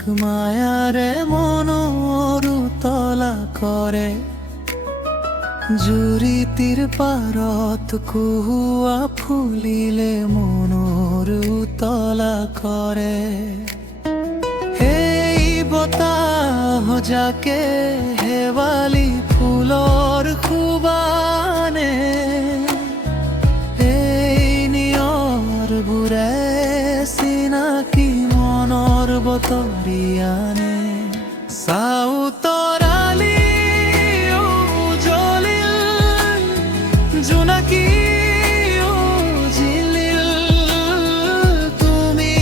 মায়ারে মনৰ উতলা কৰে জুৰিটিৰ পাৰত কুহুৱা ফুলিলে মনৰ উতলা কৰে এই বতাহ যাকে শেৱালি ফুলৰ খুবানে এই নিয়ৰ বুৰে চিনাকি মনৰ বতৰি আনে চাও তৰালি উজলিল জোনাকী উজিলিল তুমি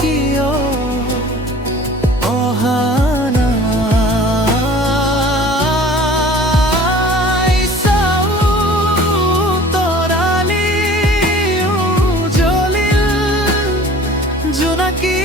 কিয় অহা নাই চাও তৰালি উজলিল জোনাকী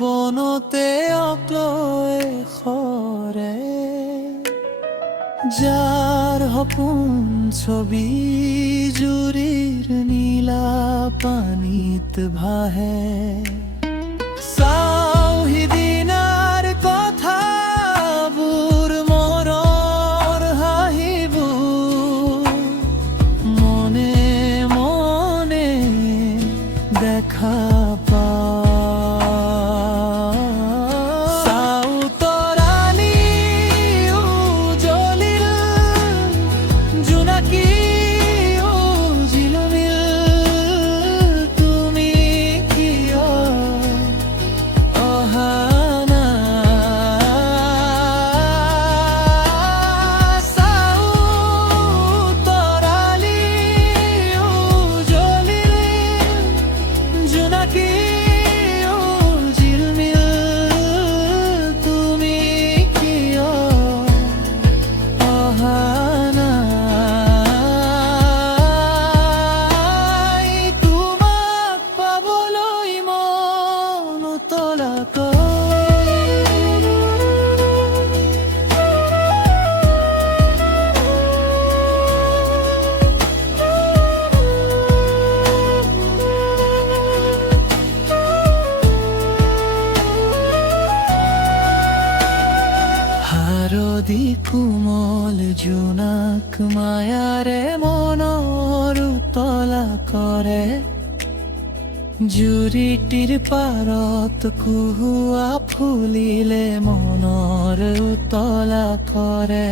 বনতে অক্লয় সৰে যাৰ সপোন ছবি জুৰিৰ নীলা পানীত ভাহে চাও সিদিনাৰ কথাবোৰ মনৰ হাঁহিবোৰ মনে মনে দেখা হাৰদি কোমল জোনাক মায়াৰে মনৰ উতলা কৰে জুৰিটিৰ পাৰত কুহুৱা ফুলিলে মনৰ উতলা কৰে